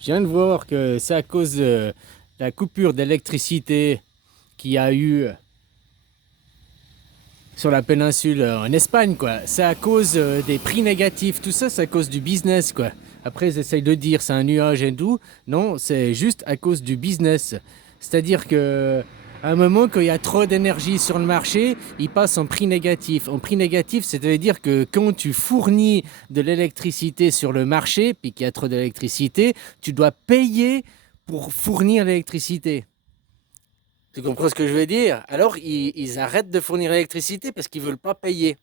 Je viens de voir que c'est à cause de la coupure d'électricité qu'il y a eu sur la péninsule en Espagne, quoi. C'est à cause des prix négatifs. Tout ça, c'est à cause du business, quoi. Après, ils essayent de dire c'est un nuage et tout. Non, c'est juste à cause du business. C'est-à-dire que à un moment, quand il y a trop d'énergie sur le marché, il passe en prix négatif. En prix négatif, c'est-à-dire que quand tu fournis de l'électricité sur le marché, puis qu'il y a trop d'électricité, tu dois payer pour fournir l'électricité. Tu comprends ce que je veux dire? Alors, ils arrêtent de fournir l'électricité parce qu'ils ne veulent pas payer.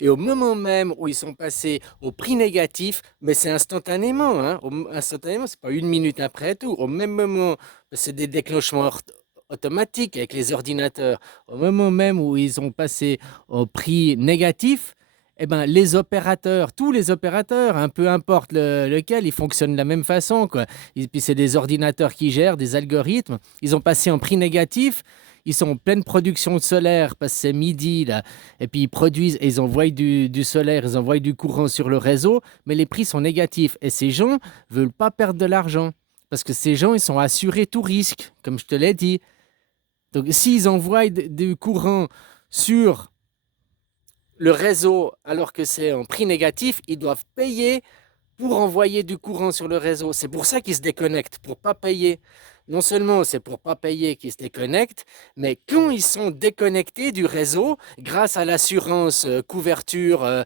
Et au moment même où ils sont passés au prix négatif, mais c'est instantanément, hein, instantanément, c'est pas une minute après tout. Au même moment, c'est des déclenchements automatiques avec les ordinateurs. Au moment même où ils ont passé au prix négatif, eh ben, les opérateurs, tous les opérateurs, hein, peu importe lequel, ils fonctionnent de la même façon, quoi. Et puis c'est des ordinateurs qui gèrent, des algorithmes. Ils ont passé en prix négatif. Ils sont en pleine production solaire parce que c'est midi là, et puis ils produisent et ils envoient du solaire, ils envoient du courant sur le réseau, mais les prix sont négatifs. Et ces gens veulent pas perdre de l'argent. Parce que ces gens, ils sont assurés tout risque, comme je te l'ai dit. Donc s'ils envoient du courant sur le réseau alors que c'est en prix négatif, ils doivent payer pour envoyer du courant sur le réseau. C'est pour ça qu'ils se déconnectent, pour pas payer. Non seulement c'est pour pas payer qu'ils se déconnectent, mais quand ils sont déconnectés du réseau, grâce à l'assurance couverture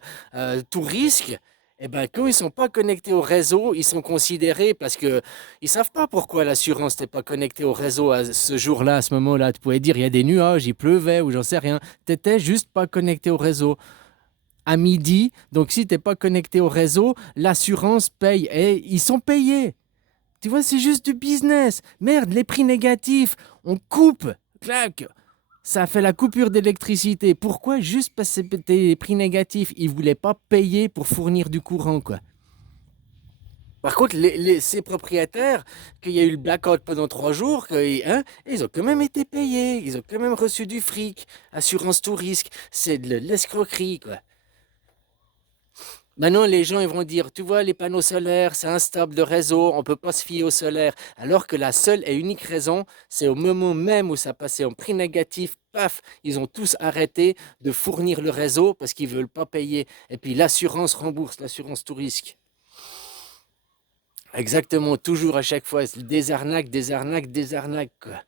tout risque, eh ben, quand ils sont pas connectés au réseau, ils sont considérés parce que ils savent pas pourquoi l'assurance n'est pas connectée au réseau à ce jour-là, à ce moment-là. Tu pouvais dire il y a des nuages, il pleuvait ou j'en sais rien. Tu n'étais juste pas connecté au réseau à midi. Donc, si tu n'es pas connecté au réseau, l'assurance paye. Et ils sont payés. Tu vois, c'est juste du business. Merde, les prix négatifs, on coupe. Clac. Ça a fait la coupure d'électricité. Pourquoi? Juste parce que c'était des prix négatifs. Ils ne voulaient pas payer pour fournir du courant, quoi. Par contre, ces propriétaires, qu'il y a eu le blackout pendant 3 jours, hein, ils ont quand même été payés. Ils ont quand même reçu du fric. Assurance tout risque. C'est de l'escroquerie, quoi. Maintenant, les gens ils vont dire, tu vois, les panneaux solaires, c'est instable de réseau, on ne peut pas se fier au solaire. Alors que la seule et unique raison, c'est au moment même où ça passait en prix négatif, paf, ils ont tous arrêté de fournir le réseau parce qu'ils ne veulent pas payer. Et puis l'assurance rembourse, l'assurance tout risque. Exactement, toujours à chaque fois, des arnaques, des arnaques, des arnaques, quoi.